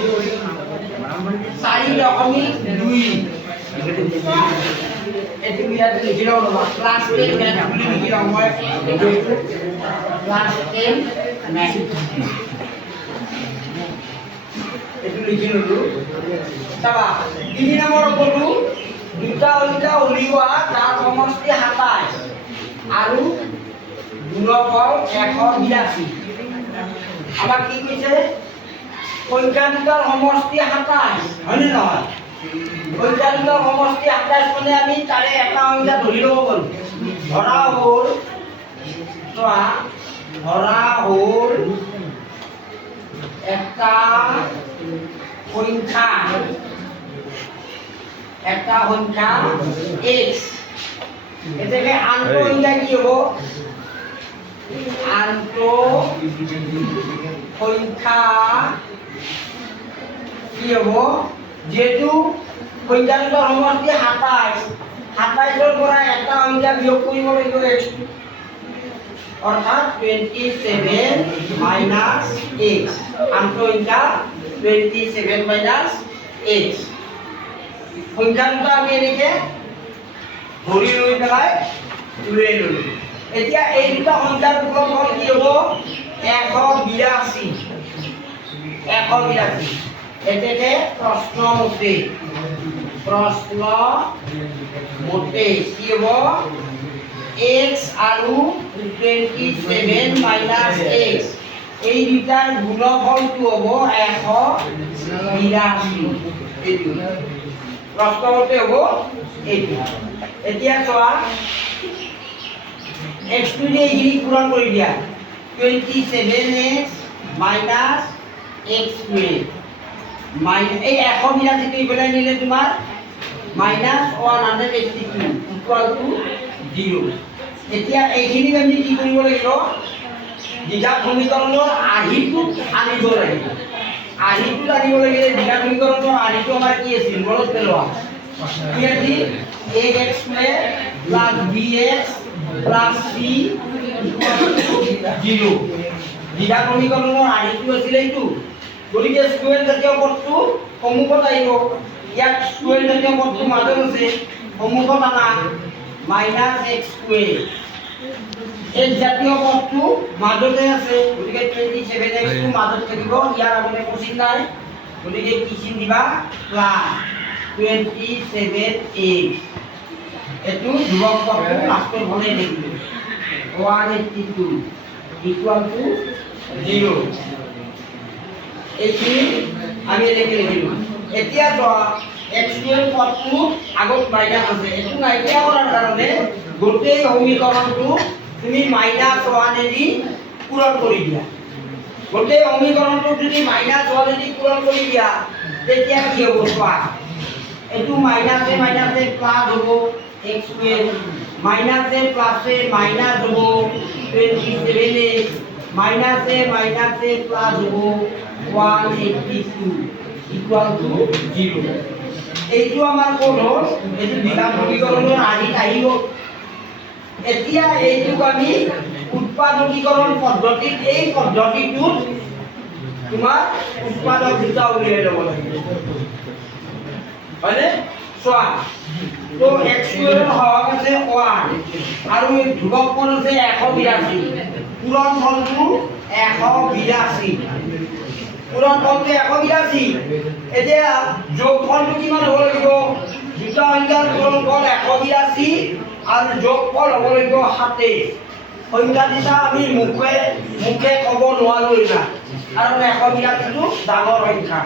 4.2 itu biar লিখি লওঁ ৰবা ক্লাস 10 মেথ বুলি লিখি লওঁ মই ক্লাস 10 মেথ এটু লিখি ললো চাবা 3 নম্বৰ কলো দুটা উল্টা উলিওৱা তাৰ সমষ্টি 27 আৰু গুণফল 182 আমাক কি কৈছে সংখ্যা দুটাৰ সমষ্টি 27 হয়নে নহয় সংখ্যা দুটাৰ সমষ্টি 27 মানে আমি তাৰে এটা সংখ্যা ধৰি ল'ব পাৰো ধৰা হ'ল এটা সংখ্যা x এটাকে আনটো সংখ্যা কি হ'ব আনটো সংখ্যা কি হ'ব যেহেতু সংখ্যা দুটাৰ সমষ্টি 27 ৰ পৰা এটা সংখ্যা বিয়োগ কৰিব লাগিব x অৰ্থাৎ 27 মাইনাস x আনটো সংখ্যা 27 মাইনাস x সংখ্যা দুটা আমি এনেকে ধৰি লৈ পেলাই উলিয়াই ললো এতিয়া এই দুটা সংখ্যাৰ গুণফল কি হ'ব 182 এতেকে প্ৰশ্ন মতে কি হ'ব x আৰু 27 মাইনাস x এই দুটাৰ গুণফলটো হ'ব 182 এইটো প্ৰশ্ন মতে হ'ব এইটো এতিয়া চোৱা x টু যে এইখিনি পূৰণ কৰি দিয়া 27x minus x square minus এই 182 টো ইফালে নিলে তোমাৰ মাইনাস 182 ইকুয়াল টু 0 এতিয়া এইখিনি আমি কি কৰিব লাগিব দ্বিঘাত সমীকৰণৰ আৰ্হিটো আনিব লাগিব দ্বিঘাত সমীকৰণৰ আৰ্হিটো আমাৰ কি আছিল মনত পেলোৱা কি আছিল ax square plus bx plus c equal to 0 দ্বিঘাত সমীকৰণৰ আৰ্হিটো আছিল এইটো গতিকে স্কয়ার জাতীয় পদটো সন্মুখত আহিব ইয়াত স্কয়ার জাতীয় পদটো মাজত আছে সন্মুখত আনা মাইনাস x স্কয়ার এই জাতীয় পদটো মাজতে আছে গতিকে 27x টো মাজত থাকিব ইয়াৰ আগতে কোচিন নাই গতিকে কি চিন দিবা প্লাস 27x এটো ধ্ৰুবক পদটো লাষ্টৰ ফালে থাকিব 182 ইকুয়াল টু 0 এইখিনি আমি লিখি লিখিলো এতিয়া x স্কয়ার পদটো আগত মাইনাস আছে এটো নাইকিয়া কৰাৰ কাৰণে গোটেই সমীকৰণটো তুমি মাইনাস 1 এদি পূৰণ কৰি দিয়া গোটেই সমীকৰণটো যদি মাইনাস 1 এদি পূৰণ কৰি দিয়া তেতিয়া কি হ'ব চোৱা এটো মাইনাসে মাইনাসে প্লাস হ'ব x স্কয়ার মাইনাসে প্লাসে মাইনাস হ'ব 27x মাইনাসে মাইনাসে প্লাস হ'ব 182 ইকুয়াল টু 0 এইটো আমাৰ কোড হ'ল এইটো দ্বিঘাত সমীকৰণৰ আৰ্হিত আহিব এতিয়া এইটোক আমি উৎপাদকীকৰণ পদ্ধতিত এই পদ্ধতিটোত তোমাৰ উৎপাদক দুটা উলিয়াই ল'ব লাগিব হয়নে চোৱা তো x স্কয়াৰৰ হৰণ আছে 1 আৰু এই ধ্ৰুবক পদ আছে 182 পূৰণ ফলটো 182 পূৰণ ফলটো 182 এতিয়া যোগফলটো কিমান হ'ব লাগিব দুটা সংখ্যাৰ পূৰণফল 182 আৰু যোগফল হ'ব লাগিব 27 সংখ্যা দুটা আমি মুখে ক'ব নোৱাৰো না কাৰণ 182 টো ডাঙৰ সংখ্যা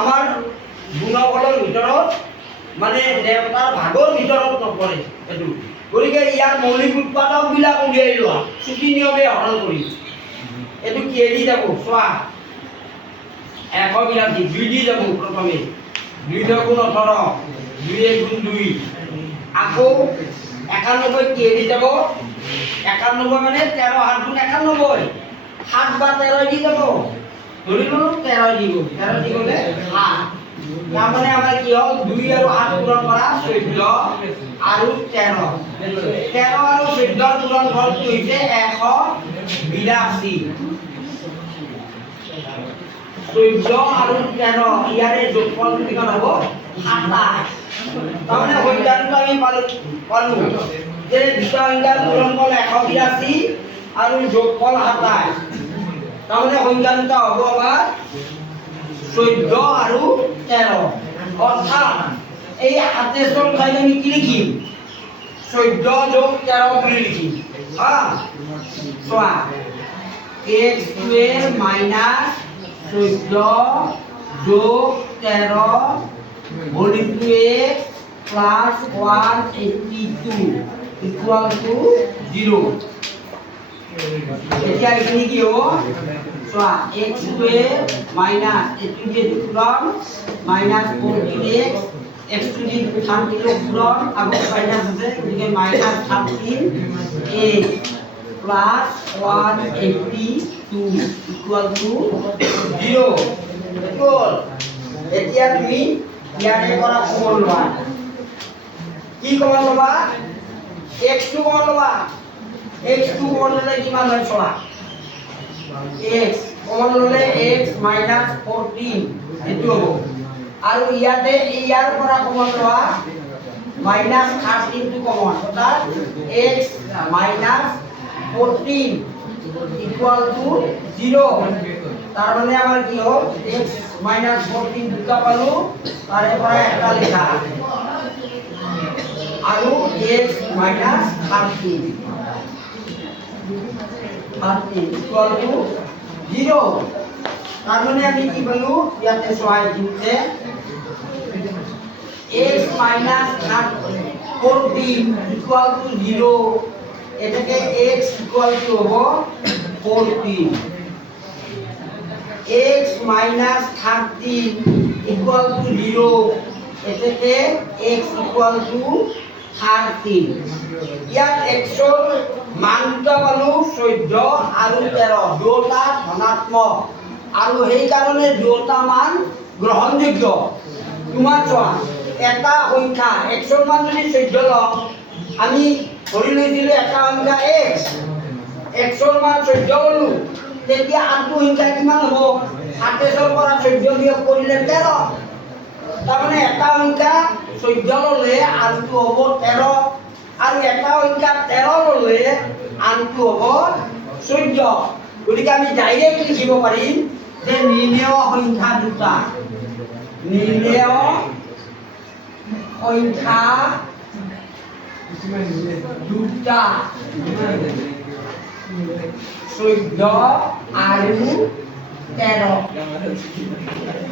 আমাৰ গুণফলৰ ভিতৰত মানে দেৱতাৰ ভাগৰ ভিতৰত নপৰে এটো গতিকে ইয়াৰ মৌলিক উৎপাদক বিলাক উলিয়াই লোৱা ছুটি নিয়মে হৰণ কৰি এটো কি এৰি যাব চোৱা 182 2 দি যাব প্ৰথমে 2 গুণ 18 2 গুণ 2 আকৌ 91 কি এৰি যাব 91 মানে 13 7 গুণ 91 7 বা 13 দি যাব ধৰিলো 13 দিব 13 দি গলে 8 মানে আমাৰ কি হ'ল 2 আৰু 8 পূৰণ কৰা 14 আৰু 13 আৰু 14 পূৰণ ফলটো হৈছে 182 14 আৰু 13 ইয়াৰে যোগফল কিমান হ'ব 27 তাৰমানে সংখ্যাটো আমি পালো যে দুটা সংখ্যাৰ গুণনফল 182 আৰু যোগফল 27 তাৰমানে সংখ্যা দুটা হ'ব আমাৰ 14 আৰু 13 অৰ্থাৎ এই 27 ঠাইত আমি কি লিখিম 14 যোগ 13 বুলি লিখিম হা চোৱা x স্কয়ার মাইনাস 14 যোগ 13 whole into x plus 182 equal to 0 এতিয়া এখানে কি হ'ব চোৱা x স্কয়ার মাইনাস এইটো যে দুগুণ minus 14x x to the 13 দুগুণ আগত মাইনাস আছে গতিকে minus 13 x plus 182 equal to 0 equal এতিয়া তুমি ইয়াৰে পৰা কমন লোৱা কি কমন লবা x2 কমন লবা x2 কমন ললে কিমান হয় চোৱা x কমন ললে x minus 14 এটো হ'ব আৰু ইয়াতে ইয়াৰ পৰা কমন লোৱা minus 13 টো কমন অৰ্থাৎ x minus 14 equal to 0 তার মানে আমার কি হল x minus 14 দুটা পালো তারে পরে একটা লেখা আৰু x minus 13 equal to 0 তার মানে আমি কি পালো ইয়াতে সহায় দিতে x minus 14 equal to 0 এটাকে x equal to হবো 14 x minus 13 equal to 0 এটাকে x equal to 13 ইয়াত x এর মানটা পালো 14 আৰু 13 দুটা ধনাত্মক আৰু সেই কাৰণে দুটা মান গ্ৰহণযোগ্য তোমাৰ চোৱা এটা সংখ্যা x এৰ মান যদি 14 লওঁ আমি ধৰি লৈছিলো এটা সংখ্যা x x এর মান 14 ললো তেতিয়া আনটো সংখ্যা কিমান হ'ব 27 ৰ পৰা 14 বিয়োগ কৰিলে 13 তাৰমানে এটা সংখ্যা 14 ললে আনটো হ'ব 13 আৰু এটা সংখ্যা 13 ললে আনটো হ'ব 14 গতিকে আমি ডাইৰেক্ট লিখিব পাৰিম যে নিৰ্ণেয় সংখ্যা দুটা নিৰ্ণেয় সংখ্যা দুটা 14 আৰু 13